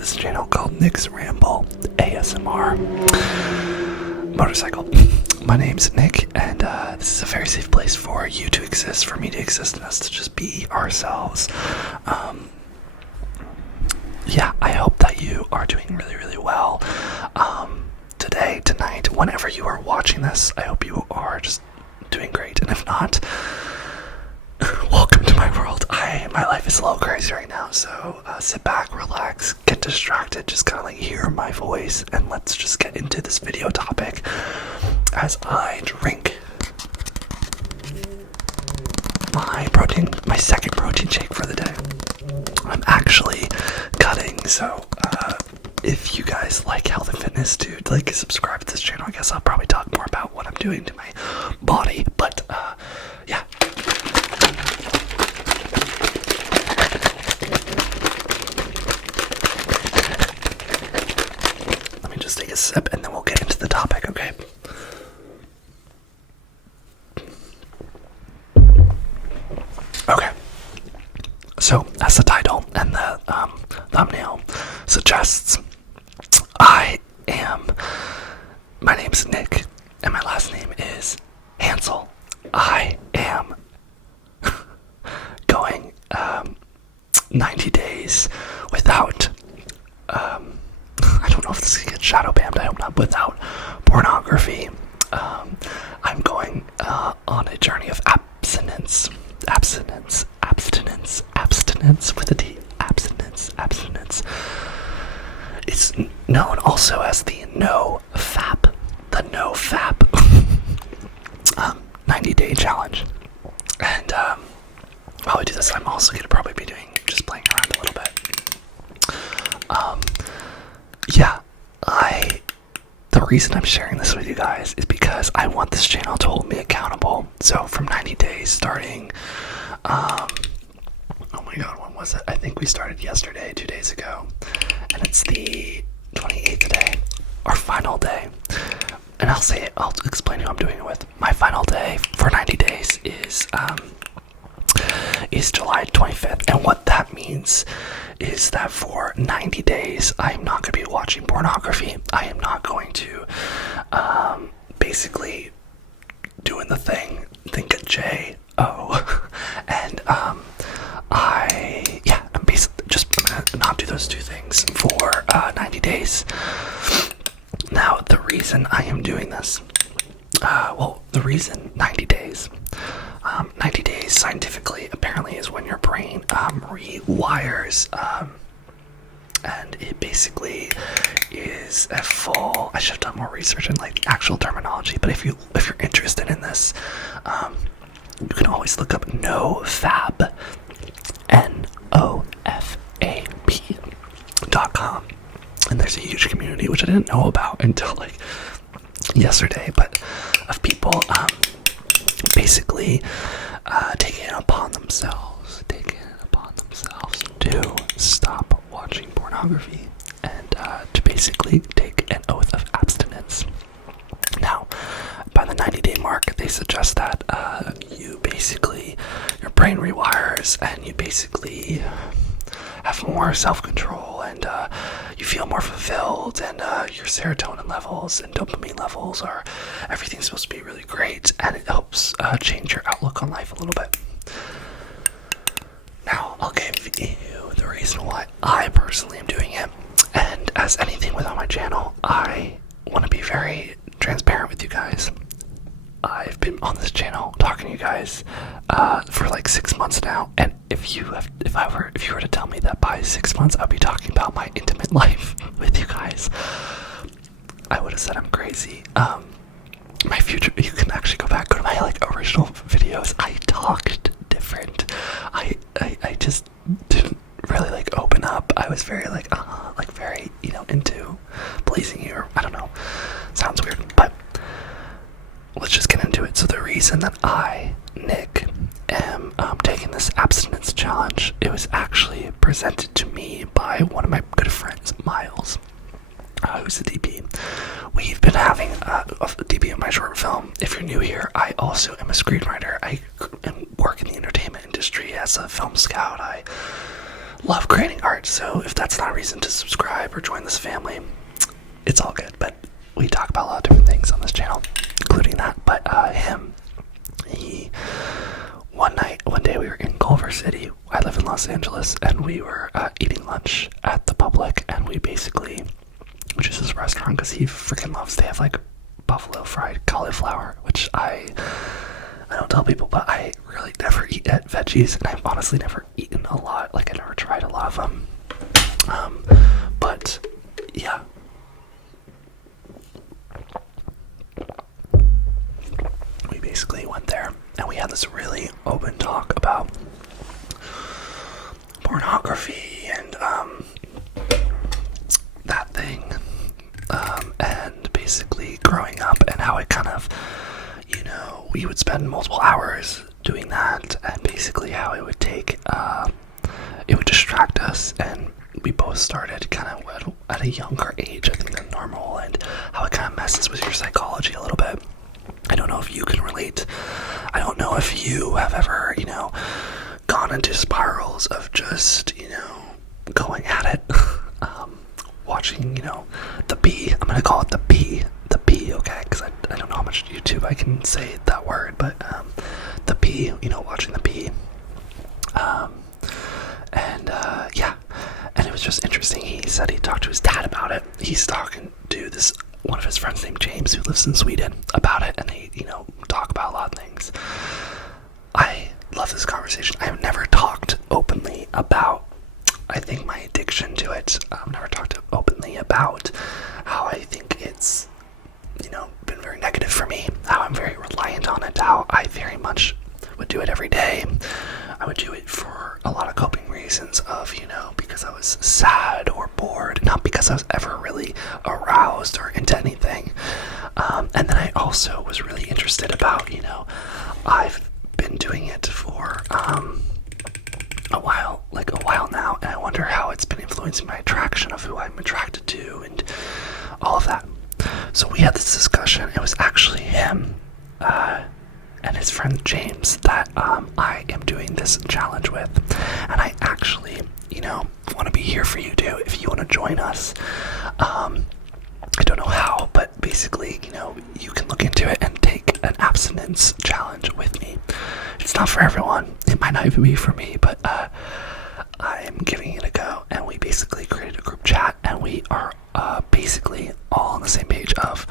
this channel called nicksrambleasmr motorcycle. My name's Nick, and this is a very safe place for you to exist, for me to exist, and us to just be ourselves. Yeah, I hope that you are doing really, really well. Today, tonight, whenever you are watching this, I hope you are just doing great. And if not, welcome to my world. My life is a little crazy right now, so sit back, relax, get distracted, just kind of like hear my voice, and let's just get into this video topic as I drink my second protein shake for the day. I'm actually cutting, so if you guys like health and fitness, dude, like subscribe to this channel. I guess I'll probably talk more about what I'm doing to my body, but yeah. Let me just take a sip and then we'll get into the topic, okay? Okay. So, as the title and the thumbnail suggests, my name's Nick, and my last name is Hansel. I am going 90 days without, I don't know if this is gonna get shadow banned, I hope not, without pornography. I'm going on a journey of abstinence with a T, abstinence. It's known also as the no-fap 90-day challenge. And while we do this, I'm also going to probably be just playing around a little bit. The reason I'm sharing this with you guys is because I want this channel to hold me accountable. So from 90 days starting, oh my god, when was it? I think we started yesterday, 2 days ago, and it's the 28th today, our final day. And I'll explain who I'm doing it with. My final day for 90 days is July 25th, and what that means is that for 90 days I am not going to be watching pornography. I am not going to basically doing the thing, think of J-O, and I'm basically just gonna not do those two things for 90 days. Now, the reason I am doing this, the reason 90 days, 90 days scientifically apparently is when your brain rewires, and it basically is a full, I should have done more research in like actual terminology, but if you're interested in this, you can always look up NoFap, NoFap.com, and there's a huge community, which I didn't know about until like yesterday, but of people basically taking it upon themselves to stop watching pornography and to basically take an oath of abstinence. Now, by the 90-day mark, they suggest that your brain rewires and you basically have more self-control, and you feel more fulfilled, and your serotonin levels and dopamine levels everything's supposed to be really great, and it helps change your outlook on life a little bit. Now, I'll give you the reason why I personally am doing it, and as anything with on my channel, I want to be very transparent with you guys. I've been on this channel talking to you guys for like 6 months now, and if you were to tell me that by 6 months I'd be talking about my intimate life with you guys, I would have said I'm crazy. My future, you can actually go to my like original videos. I talked different. I just didn't really like open up. I was very like very into pleasing you, or I don't know. Sounds weird, but let's just get into it. So the reason that I, Nick, am taking this abstinence challenge, it was actually presented to me by one of my good friends, Miles, who's a DP. We've been having a DP in my short film. If you're new here, I also am a screenwriter. I work in the entertainment industry as a film scout. I love creating art. So if that's not a reason to subscribe or join this family, it's all good. But we talk about a lot of different things on this channel, including that. But one day we were in Culver City. I live in Los Angeles, and we were eating lunch at the Public, and we basically, which is this restaurant, because he freaking loves, they have like buffalo fried cauliflower, which I don't tell people, but I really never eat at veggies, and I've honestly never eaten a lot. Like, I never tried a lot of them. But yeah. We basically went there, and we had this really open talk about pornography and that thing, and basically growing up and how it kind of, we would spend multiple hours doing that, and basically how it would take, it would distract us, and we both started kind of at a younger age, I think, than normal, and how it kind of messes with your psychology a little bit. I don't know if you can relate. I don't know if you have ever, gone into spirals of just, going at it, watching, the bee. I'm gonna call it the bee, okay? Because I don't know how much YouTube I can say that word, but the bee, watching the bee, yeah, and it was just interesting. He said he talked to his dad about it. He's talking to one of his friends named James, who lives in Sweden, about it, and they, talk about a lot of things. I love this conversation. I have never talked openly about, I think, my addiction to it. I've never talked openly about how I think it's, been very negative for me, how I'm very reliant on it, how I very much would do it every day. I would do it for a lot of coping reasons of, because I was sad or bored, not because I was ever really aroused or into anything. And then I also was really interested about, I've been doing it for a while now, and I wonder how it's been influencing my attraction of who I'm attracted to and all of that. So we had this discussion. It was actually him and his friend James that I am doing this challenge with, and I actually, want to be here for you too if you want to join us. I don't know how, but basically, you can look into it and take an abstinence challenge with me. It's not for everyone. It might not even be for me, but I am giving it a go. And we basically created a group chat, and we are basically all on the same page of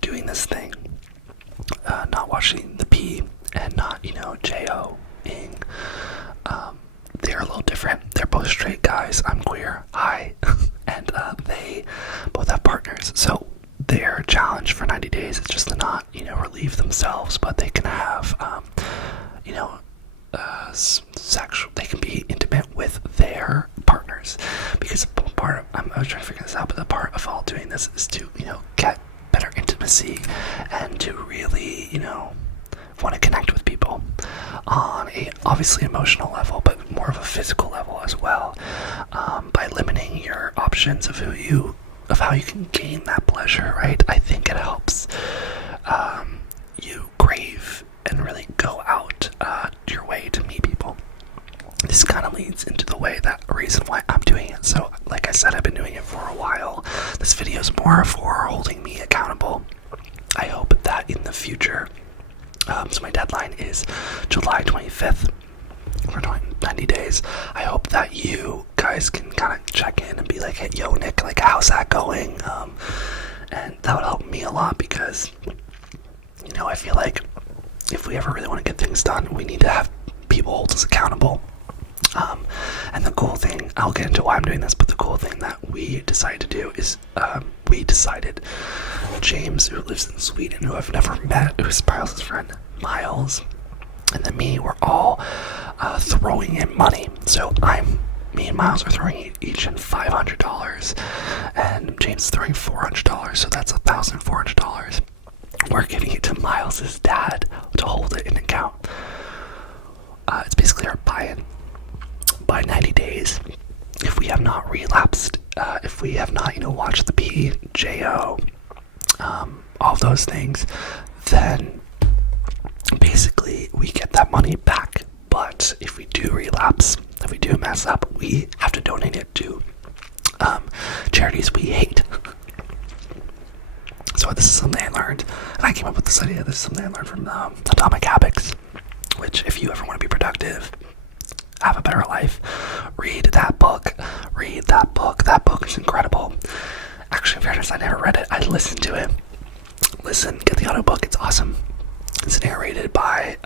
doing this thing. Not watching the P and not, J-O-ing. They're a little different. They're both straight guys. I'm queer. Hi. And they both have partners. So their challenge for 90 days is just to not, relieve themselves, but they can have, sexual, they can be intimate with their partners. Because I was trying to figure this out, but the part of all doing this is to, get better intimacy and to really, want to connect with people on a obviously emotional level, but more of a physical level as well, by limiting your options of how you can gain that pleasure, right? I think it helps you crave and really go out your way to meet people. This kind of leads into the reason why I'm doing it. So, like I said, I've been doing it for a while. This video is more for holding me accountable. I hope that in the future, so my deadline is July 25th for 90 days. I hope that you guys can kind of check in and be like, hey, yo, Nick, like, how's that going? And that would help me a lot because, I feel like if we ever really want to get things done, we need to have people hold us accountable. And the cool thing, I'll get into why I'm doing this, but the cool thing that we decided to do is James, who lives in Sweden, who I've never met, who's Miles' friend, Miles, and then me, we're all throwing in money. So me and Miles are throwing each in $500, and James is throwing $400, so that's $1,400. We're giving it to Miles' dad to hold it in account. It's basically our buy-in. By 90 days, if we have not relapsed, if we have not, watched the PJO, all those things, then basically we get that money back. But if we do relapse, if if we do mess up, we have to donate it to charities we hate. So this is something I learned, and I came up with this idea. This is something I learned from Atomic Habits, which if you ever want to be productive, have a better life, read that book. Read that book. That book is incredible. Actually, in fairness, I never read it. I listened to it. Listen, get the audiobook. It's awesome. It's narrated by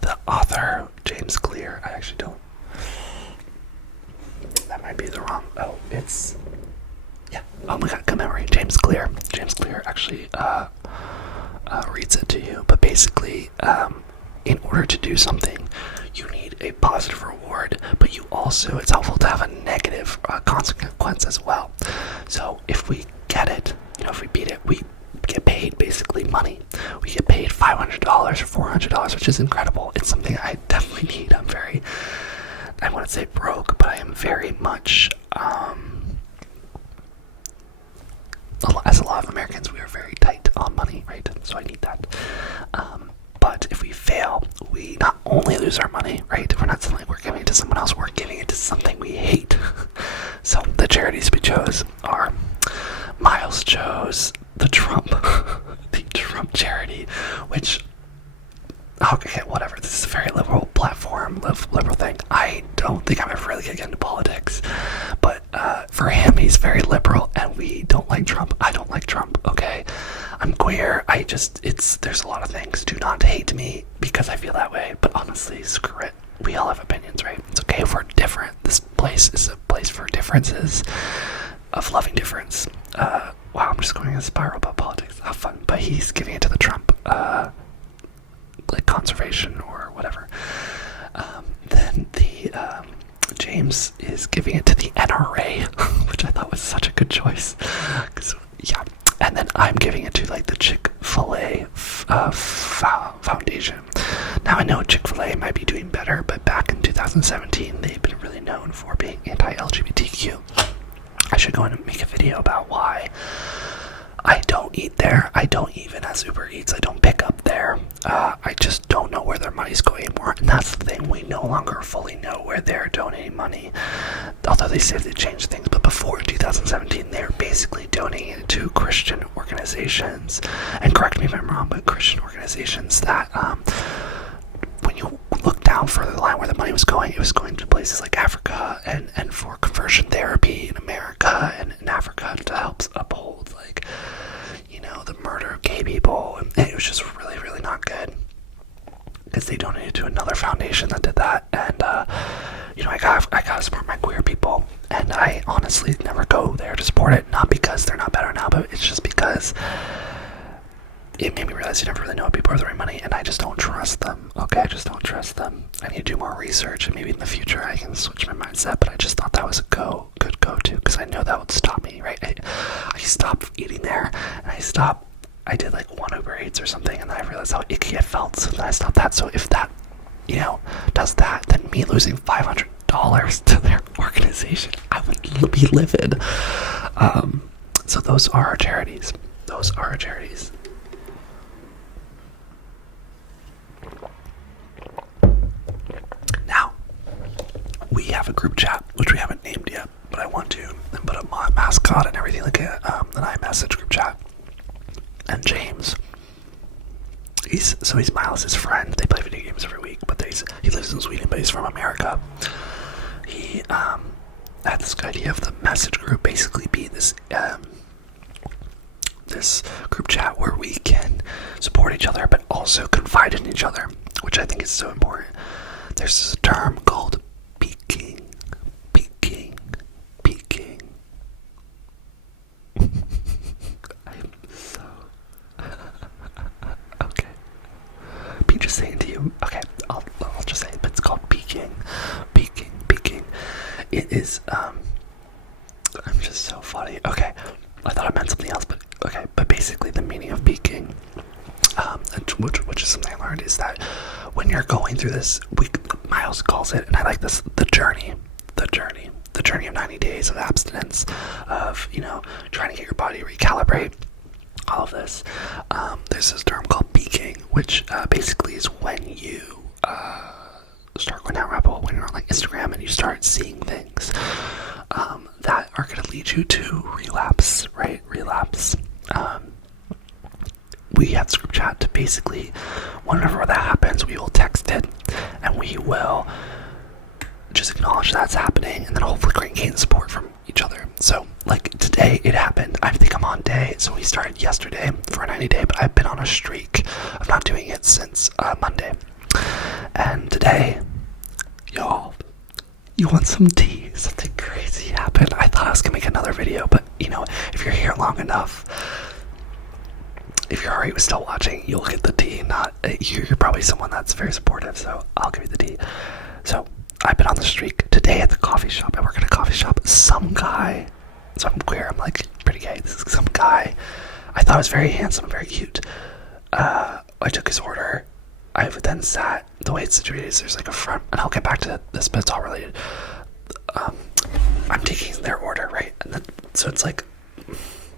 the author, James Clear. I actually don't. That might be the wrong. Oh, it's. Yeah. Oh my god, good memory. James Clear. James Clear actually reads it to you. But basically, in order to do something, you need a positive reward, but you also, it's helpful to have a negative consequence as well. So if we get it, if we beat it, we get paid basically money. We get paid $500 or $400, which is incredible. It's something I definitely need. I wouldn't say broke, but I am very much, as a lot of Americans, we are very tight on money, right? So I need that. But if we fail, we not only lose our money, right? We're not suddenly we're giving it to someone else, we're giving it to something we hate. So the charities we chose are, Miles chose the Trump charity, which, okay, whatever. This is a very liberal platform, liberal thing. I don't think I'm ever really gonna get into politics, but for him, he's very liberal, and we don't like Trump. I don't like Trump, okay? I'm queer. There's a lot of things. Do not hate me because I feel that way, but honestly, screw it. We all have opinions, right? It's okay if we're different. This place is a place for differences, of loving difference. Wow, I'm just going in a spiral about politics. How fun. But he's giving it to the Trump, like conservation or whatever. Then the James is giving it to the NRA, which I thought was such a good choice. Yeah. And then I'm giving it to like the Chick-fil-A Foundation. Now I know Chick-fil-A might be doing better, but back in 2017, they've been really known for being anti-LGBTQ. I should go in and make a video about why I don't eat there. I don't even as Uber Eats. I don't pick up there. I just don't know where their money's going anymore. And that's the thing. We no longer fully know where they're donating money. Although they say they changed things. But before 2017, they were basically donating it to Christian organizations. And correct me if I'm wrong, but Christian organizations that, when you look down further the line where the money was going, it was going to places like Africa and for conversion therapy in America and in Africa to help uphold, like, the murder of gay people. And it was just really, really not good because they donated to another foundation that did that. And, I gotta support my queer people. And I honestly never go there to support it. Not because they're not better now, but it's just because it made me realize you never really know what people are throwing money, and I just don't trust them. Okay, I just don't trust them. I need to do more research, and maybe in the future I can switch my mindset, but I just thought that was a good go-to, because I know that would stop me, right? I stopped eating there, and I did like one Uber Eats or something, and then I realized how icky it felt, so then I stopped that. So if that, does that, then me losing $500 to their organization, I would be livid. So those are our charities. Now, we have a group chat, which we haven't named yet, but I want to, and put a mascot and everything like an iMessage group chat. And James, he's Miles' friend. They play video games every week, but he lives in Sweden, but he's from America. He had this idea of the message group basically be this group chat where we can support each other, but also confide in each other, which I think is so important. There's this term called peaking. I'm so okay. Be just saying to you. Okay, I'll just say it, but it's called peaking. It is I'm just so funny. Okay, I thought I meant something else, but okay. But basically, the meaning of peaking, which is something I learned, is that when you're going through this, Miles calls it, and I like this, the journey of 90 days of abstinence, of trying to get your body to recalibrate, all of this. There's this term called peaking, which basically is when you start going down rabbit hole, when you're on like Instagram and you start seeing things that are going to lead you to relapse, right? Relapse. We have this group chat to basically, whenever that happens, we will text it and we will just acknowledge that's happening and then hopefully gain support from each other. So like today it happened. I think I'm on day, so we started yesterday for a 90-day, but I've been on a streak of not doing it since Monday. And today, y'all, you want some tea? Something crazy happened. I thought I was gonna make another video, but you know, if you're here long enough, if you're already still watching, you'll get the tea. Not you're probably someone that's very supportive, so I'll give you the tea. So I've been on the streak today at the coffee shop. I work at a coffee shop. Some guy, so I'm queer, I'm like pretty gay. This is some guy I thought was very handsome and very cute. I took his order. I then sat, the way it's situated is there's like a front, and I'll get back to this, but it's all related. I'm taking their order, right? And then, so it's like,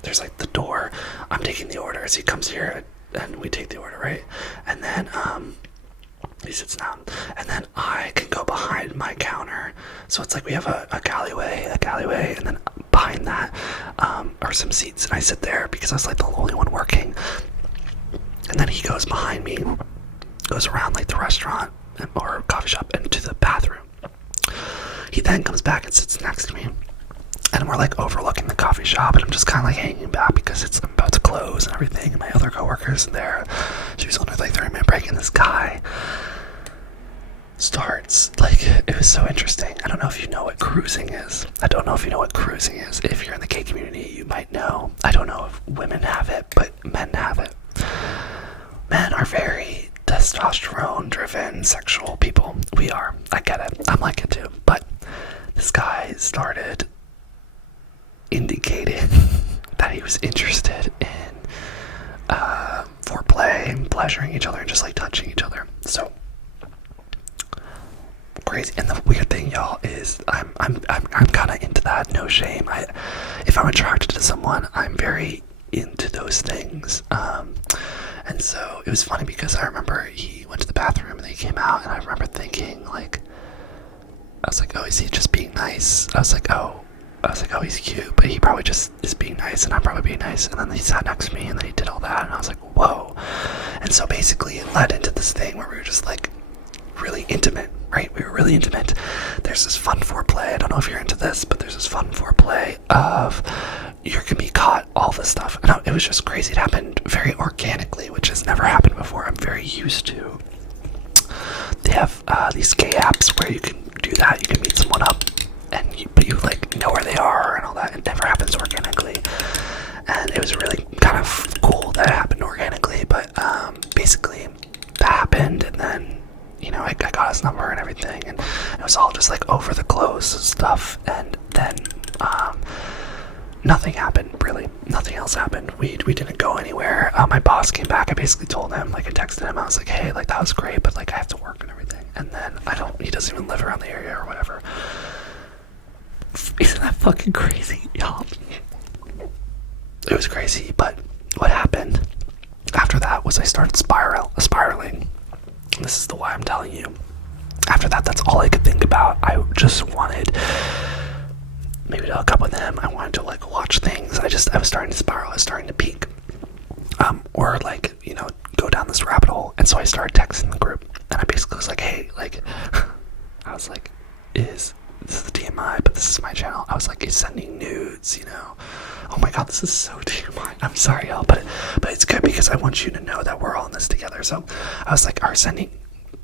there's like the door, I'm taking the order, so he comes here, and we take the order, right? And then, he sits down, and then I can go behind my counter, so it's like we have a alleyway, and then behind that, are some seats, and I sit there, because I was like the only one working, and then he goes behind me, goes around like the restaurant, or coffee shop, and to the bathroom. He then comes back and sits next to me, and we're like overlooking the coffee shop, and I'm just kind of like hanging back because it's about to close and everything, and my other coworkers are there. She was on her like 30-minute break, and this guy starts, like, it was so interesting. I don't know if you know what cruising is. I don't know if you know what cruising is. If you're in the gay community, you might know. I don't know if women have it, but men have it. Men are very testosterone-driven, sexual people. We are. I get it. I'm like it too. But this guy started indicating that he was interested in foreplay and pleasuring each other and just like touching each other. So crazy. And the weird thing, y'all, is I'm kind of into that. No shame. If I'm attracted to someone, I'm very into those things. And so it was funny because I remember he went to the bathroom and then he came out, and I remember thinking, like, I was like, oh, is he just being nice? I was like, oh, he's cute, but he probably just is being nice, and I'm probably being nice. And then he sat next to me, and then he did all that, and I was like, whoa. And so basically it led into this thing where we were just like really intimate, right? We were really intimate. There's this fun foreplay. I don't know if you're into this, but there's this fun foreplay of you can be caught, all this stuff. And it was just crazy. It happened very organically, which has never happened before. I'm very used to. They have these gay apps where you can do that. You can meet someone up, but you like know where they are and all that. It never happens organically. And it was really kind of cool that it happened organically. But basically that happened, and then, you know, I got his number and everything, and it was all just like over the clothes stuff. And then nothing happened, really. Nothing else happened. We didn't go anywhere. My boss came back. I basically told him, like, I texted him. I was like, hey, like, that was great, but like I have to work and everything. And then he doesn't even live around the area or whatever. Isn't that fucking crazy, y'all? It was crazy, but what happened after that was I started spiraling. This is the why I'm telling you. After that, that's all I could think about. I just wanted maybe to hook up with him. I wanted to like watch things. I was starting to spiral. I was starting to peak. Or like, you know, go down this rabbit hole. And so I started texting the group, and I basically was like, hey, like, I was like, this is the TMI, but this is my channel. I was like, he's sending nudes, you know. Oh my god, this is so TMI. I'm sorry, y'all, but it's good because I want you to know that we're all in this together. So I was like,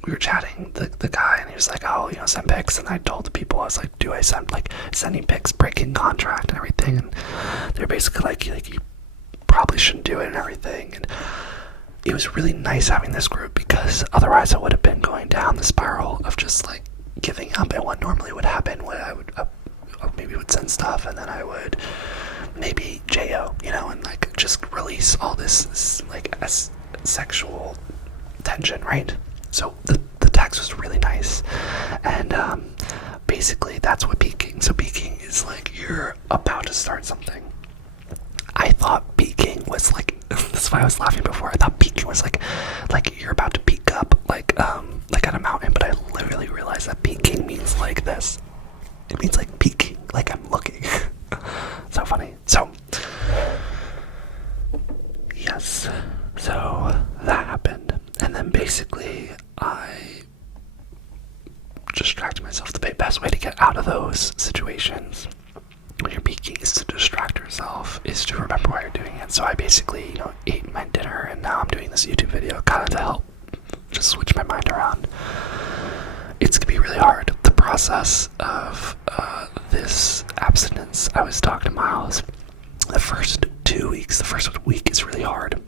we were chatting, the guy, and he was like, oh, you know, send pics. And I told the people, I was like, do I send, like, sending pics, breaking contract and everything? And they're basically like you probably shouldn't do it and everything. And it was really nice having this group, because otherwise I would have been going down the spiral of just like giving up. And what normally would happen when I would maybe would send stuff, and then I would maybe JO, you know, and like just release all this like sexual tension, right? So the text was really nice, and basically that's what peaking. So peaking is like you're about to start something. I thought peaking was like, that's why I was laughing before. I thought peaking was like you're about to peak up, like at a mountain. But I literally realized that peaking means means like this. It means like peeking, like I'm looking. So funny. So, yes. So that happened. And then basically I distracted myself. The best way to get out of those situations when you're peeking is to distract yourself, is to remember why you're doing it. So I basically, ate my dinner, and now I'm doing this YouTube video kind of to help just switch my mind around. It's gonna be really hard. The process of this abstinence, I was talking to Miles, the first 2 weeks, the first week is really hard.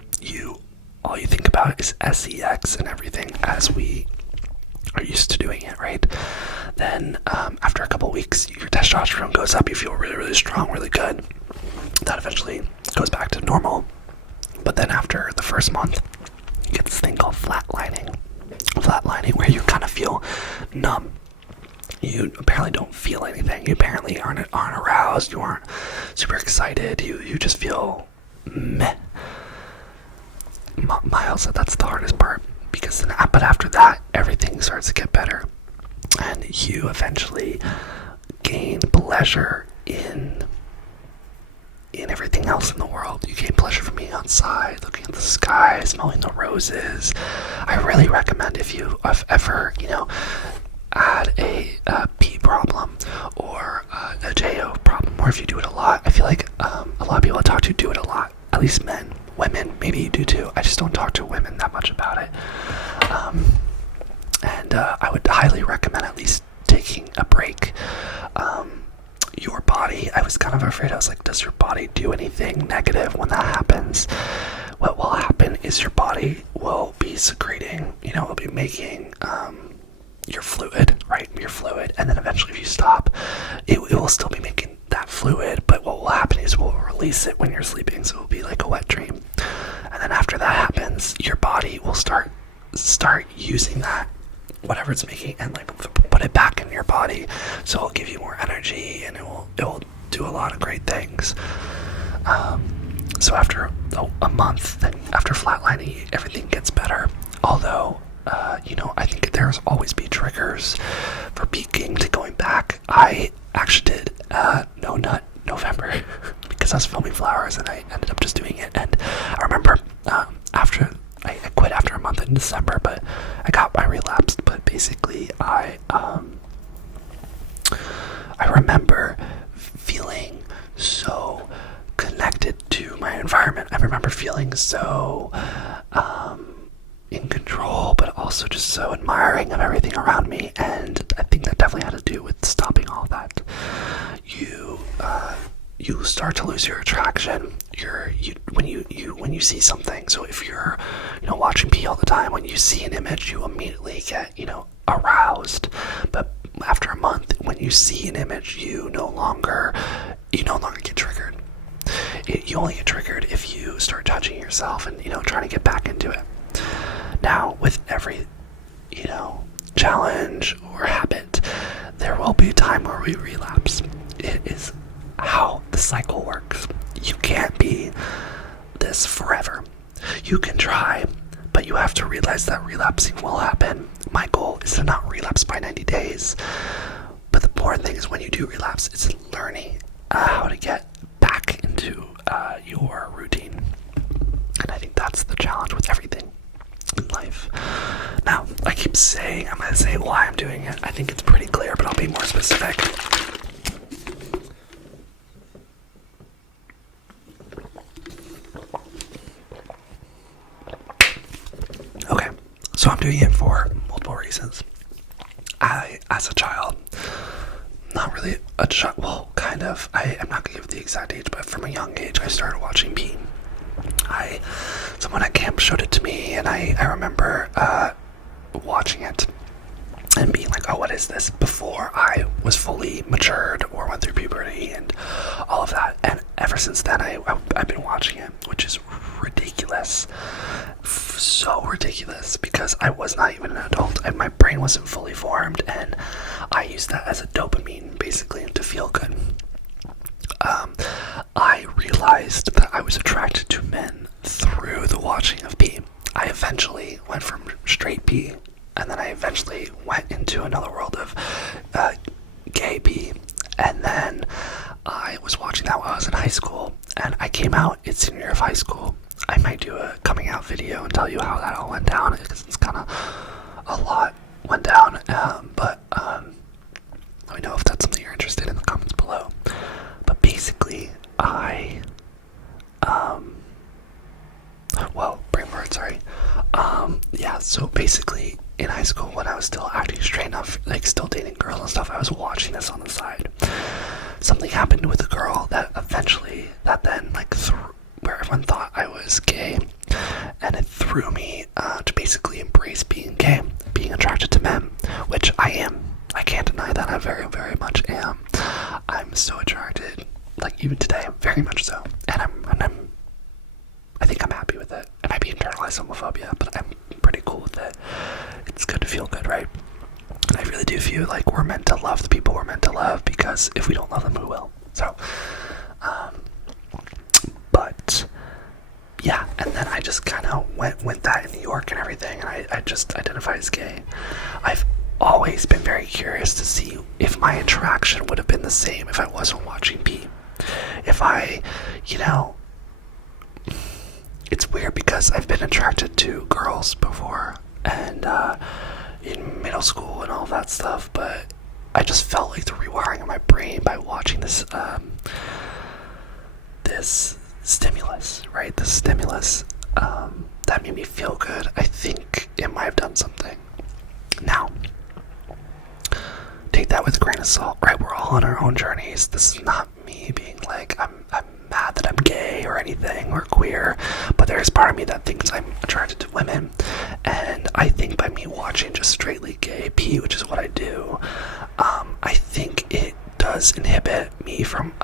All you think about is sex and everything as we are used to doing it, right? Then after a couple weeks, your testosterone goes up, you feel really, really strong, really good. That eventually goes back to normal. But then after the first month, you get this thing called flatlining, where you kind of feel numb. You apparently don't feel anything. You apparently aren't aroused. You aren't super excited. You just feel meh. Miles said that's the hardest part, because but after that, everything starts to get better, and you eventually gain pleasure in everything else in the world. You gain pleasure from being outside, looking at the sky, smelling the roses. I really recommend, if you have ever, had a pee problem or a JO problem, or if you do it a lot. I feel like a lot of people I talk to do it a lot, at least men. Women, maybe you do too. I just don't talk to women that much about it. And I would highly recommend at least taking a break. Your body, I was kind of afraid. I was like, does your body do anything negative when that happens? What will happen is your body will be secreting, it'll be making your fluid, right? Your fluid. And then eventually if you stop, it will still be making that fluid, but what will happen is we'll release it when you're sleeping, so it'll be like a wet dream. And then after that happens, your body will start using that, whatever it's making, and like put it back in your body, so it'll give you more energy, and it will do a lot of great things. So after a month, then after flatlining, everything gets better. Although I think there's always be triggers for peaking to going back. I actually did No Nut November because I was filming flowers, and I ended up just doing it. And I remember after I quit after a month in December, but I relapsed. But basically, I remember feeling so connected to my environment. I remember feeling so in control, but also just so admiring of everything around me. And I think that definitely had to do with stopping all that. You start to lose your attraction. When you see something. So if you're watching pee all the time, when you see an image, you immediately get aroused. But after a month, when you see an image, you no longer get triggered. You only get triggered if you start judging yourself and trying to get back into it. Now, with every challenge or habit, there will be a time where we relapse. It is how the cycle works. You can't be this forever. You can try, but you have to realize that relapsing will happen. My goal is to not relapse by 90 days. But the important thing is when you do relapse, it's learning how to get back into your routine. And I think that's the challenge with everything in life. Now, I keep saying, I'm going to say why I'm doing it. I think it's pretty clear, but I'll be more specific. Okay, so I'm doing it for multiple reasons. As a child, not really a child, well, kind of, I'm not going to give the exact age, but from a young age, I started watching Pee. Someone at camp showed it to me, and I remember watching it and being like, oh, what is this? Before I was fully matured or went through puberty and all of that. And ever since then, I've been watching it, which is ridiculous. So ridiculous, because I was not even an adult. My brain wasn't fully formed, and I used that as a dopamine, basically, to feel good. I realized that I was attracted to men through the watching of Pee. I eventually went from straight Pee, and then I eventually went into another world of was watching that while I was in high school, and I came out in senior year of high school. I might do a coming out video and tell you how that all went down, because it's kind of a lot went down. But let me know if that's something you're interested in the comments below. But basically, yeah, so basically in high school, when I was still acting straight enough, like still dating girls and stuff, I was watching this on the side. Something happened with a girl that eventually, that then like where everyone thought I was gay, and it threw me to basically embrace being gay, being attracted to men, which I am. I can't deny that. I very, very much am. I'm so attracted, like even today, very much so, and I think I'm happy with it. It might be internalized homophobia, but I'm pretty cool with it. It's good to feel good, right? And I really do feel like we're meant to love the people we're meant to love, because if we don't love them, who will? So, but yeah, and then I just kind of went that in New York and everything, and I just identify as gay. I've always been very curious to see if my attraction would have been the same if I wasn't watching P. If I, it's weird because I've been attracted to girls before, and in middle school and all that stuff, but I just felt like the rewiring of my brain by watching this this stimulus, right? This stimulus that made me feel good. I think it might have done something. Now, take that with a grain of salt, right? We're all on our own journeys. This is not me being like, I'm mad that I'm gay or anything, or queer, but there's part of me that thinks I'm attracted to women, and I think by me watching just straightly gay P, which is what I do, I think it does inhibit me from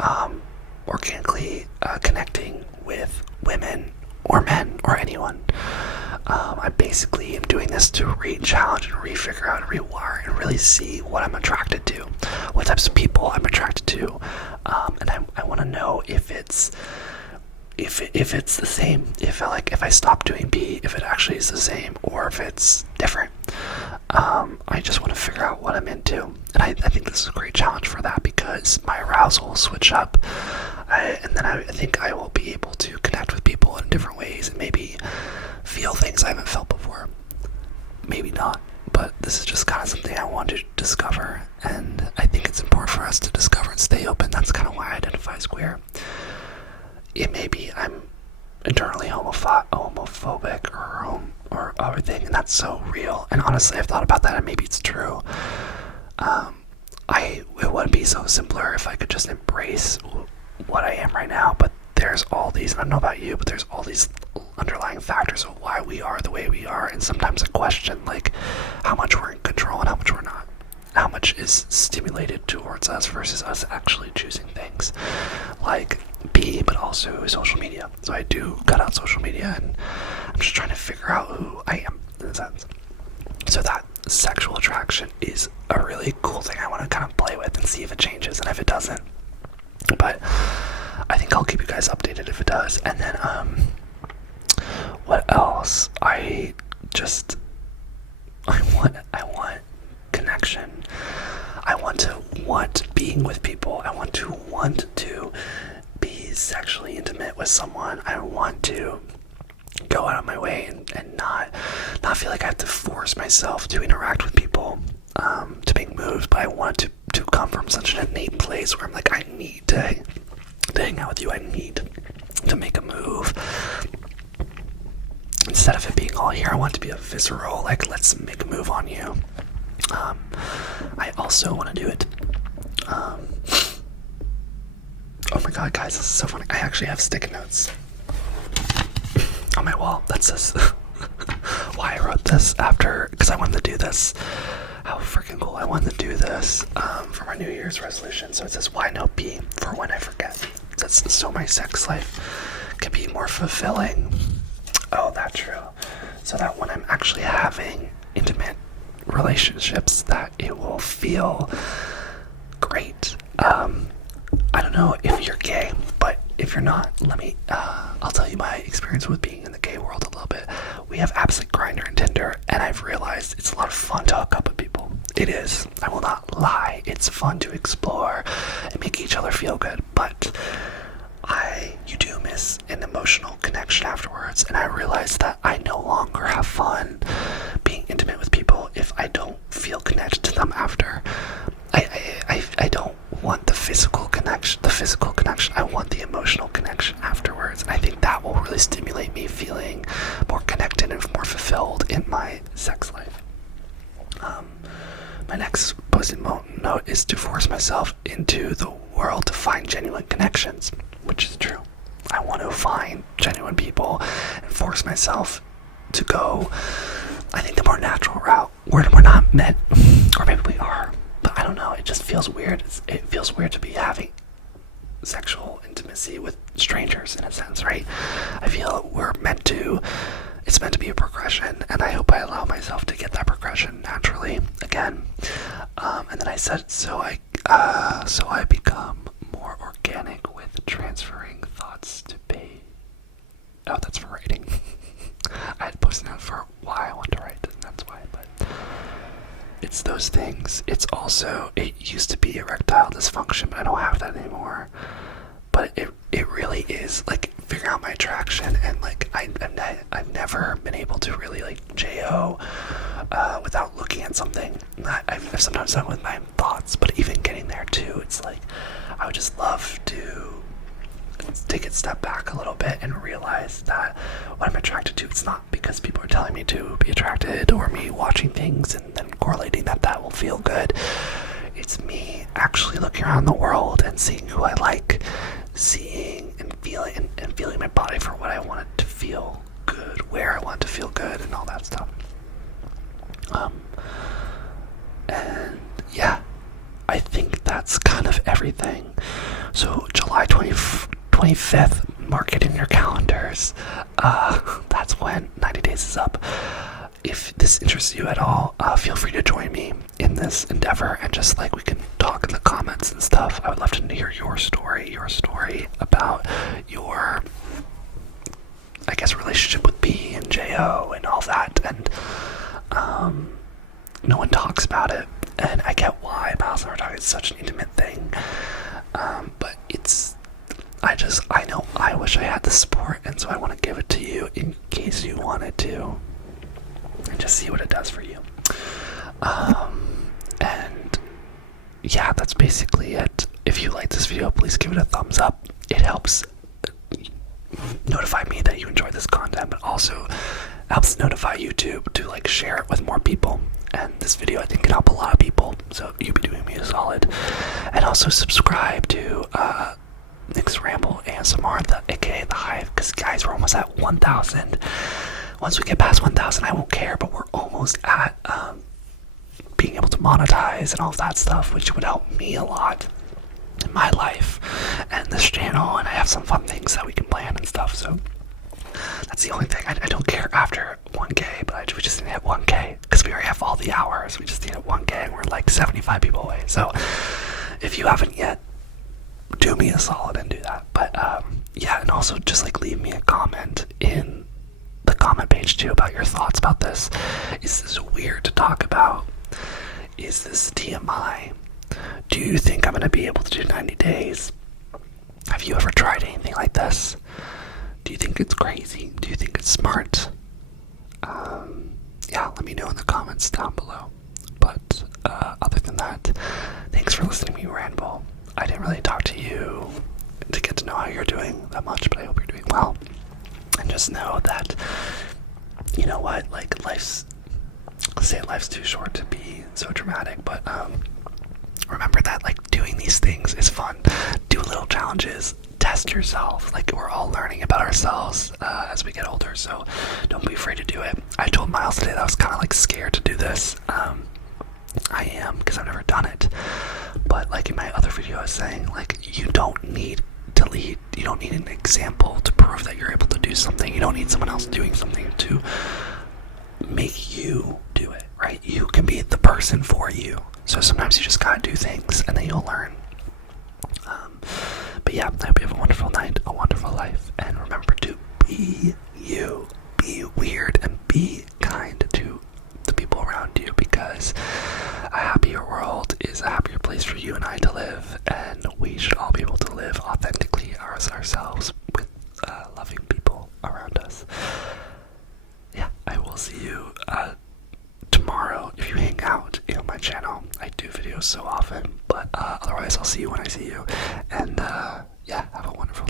organically connecting with women or men or anyone. I basically am doing this to re-challenge and re-figure out and rewire and really see what I'm attracted to, what types of people I'm attracted to, and I want to know if it's the same, if I stop doing B, if it actually is the same, or if it's different. I just want to figure out what I'm into, and I think this is a great challenge for that, because my arousal will switch up, and then I think I will be able to connect with people in different ways and maybe feel things I haven't felt before. Maybe not, but this is just kind of something I want to discover, and I think it's important for us to discover and stay open. That's kind of why I identify as queer. It may be I'm internally homophobic or everything, and that's so real, and honestly I've thought about that, and maybe it's true. It would be so simpler if I could just embrace what I am right now, but there's all these, and I don't know about you, but there's all these underlying factors of why we are the way we are, and sometimes I question like how much we're in control and how much we're not, how much is stimulated towards us versus us actually choosing things like B, but also social media. So I do cut out social media, and I'm just trying to figure out who I am in a sense. So that sexual attraction is a really cool thing I want to kind of play with and see if it changes and if it doesn't, but I think I'll keep you guys updated if it does. And then what else? I want connection. I want being with people. I want to be sexually intimate with someone. I want to go out of my way and not feel like I have to force myself to interact with people, to make moves, but I want to come from such an innate place where I'm like, I need to hang out with you. I need to make a move. Instead of it being all here, I want it to be a visceral, like, let's make a move on you. I also want to do it. Oh my god, guys, this is so funny. I actually have sticky notes on my wall that says why I wrote this after, because I wanted to do this. How freaking cool. I wanted to do this for my New Year's resolution. So it says, why no B for when I forget. That's so my sex life can be more fulfilling. Oh, that's true. So that when I'm actually having intimate relationships, that it will feel great. I don't know if you're gay, but if you're not, I'll tell you my experience with being in the gay world a little bit. We have apps like Grindr and Tinder, and I've realized it's a lot of fun to hook up with people. It is. I will not lie. it's fun to explore and make each other feel good, but you do miss an emotional connection afterwards, and I realized that I no longer have fun being intimate with people if I don't feel connected to them after. I don't want the physical connection. I want the emotional connection afterwards, and I think that will really stimulate me feeling more connected and more fulfilled in my sex life. My next post-it note is to force myself into the world to find genuine connections, which is true. I want to find genuine people and force myself to go, I think, the more natural route. We're not meant, or maybe we are, but I don't know, it just feels weird. It feels weird to be having sexual intimacy with strangers, in a sense, right? I feel it's meant to be a progression, and I hope I allow myself to get that progression naturally again. And then I said, so I become more organic with transferring thoughts to page. Oh, that's for writing. I had posted out for why I want to write, and that's why, but it's those things. It's also, it used to be erectile dysfunction, but I don't have that anymore. But it really is, like, figuring out my attraction, and, like, I've never been able to really, like, J.O. Without looking at something. I've sometimes done it with my thoughts, but even getting there, too, it's like, I would just love to take a step back a little bit and realize that what I'm attracted to, it's not because people are telling me to be attracted, or me watching things and then correlating that will feel good. It's me actually looking around the world and seeing who I like, seeing and feeling my body for what I want it to feel good, where I want it to feel good, and all that stuff. And yeah, I think that's kind of everything. So July 25th, mark it in your calendars. That's when 90 days is up. If this interests you at all, feel free to join me in this endeavor, and just, like, we can talk in the comments and stuff. I would love to hear your story about your, I guess, relationship with B and J.O. and all that, and no one talks about it, and I get why boyasmr talk is such an intimate thing, but I wish I had the support, and so I want to give it to you in case you wanted to, and just see what it does for you. And yeah, that's basically it. If you like this video, please give it a thumbs up. It helps notify me that you enjoy this content, but also helps notify YouTube to, like, share it with more people. And this video, I think, can help a lot of people, so you'd be doing me a solid. And also subscribe to nicksrambleasmr, aka the Hive, because guys, we're almost at 1,000. Once we get past 1,000, I won't care, but we're almost at being able to monetize and all of that stuff, which would help me a lot in my life and this channel, and I have some fun things that we can plan and stuff. So that's the only thing. I don't care after 1K, but we just need to hit 1K, because we already have all the hours. We just need to hit 1K, and we're like 75 people away. So if you haven't yet, do me a solid and do that. But yeah, and also just, like, leave me a comment in the comment page too about your thoughts about this. Is this weird to talk about? Is this TMI? Do you think I'm going to be able to do 90 days? Have you ever tried anything like this? Do you think it's crazy? Do you think it's smart? Yeah, let me know in the comments down below. But other than that, thanks for listening to me ramble. I didn't really talk to you to get to know how you're doing that much, but I hope you're doing well. And just know that, you know what, like, life's too short to be so dramatic, but remember that, like, doing these things is fun. Do little challenges, test yourself. Like, we're all learning about ourselves as we get older, so don't be afraid to do it. I told Miles today that I was kind of, like, scared to do this. I am, because I've never done it. But, like, in my other video I was saying, like, you don't need to lead. You don't need an example to prove that you're able to do something. You don't need someone else doing something to make you do it, right? You can be the person for you. So sometimes you just gotta do things, and then you'll learn. But yeah, I hope you have a wonderful night, a wonderful life, and remember to be you, be weird, and be kind to the people around you, because a happier world is a happier place for you tomorrow if you hang out on my channel. I do videos so often, but otherwise I'll see you when I see you. And yeah, have a wonderful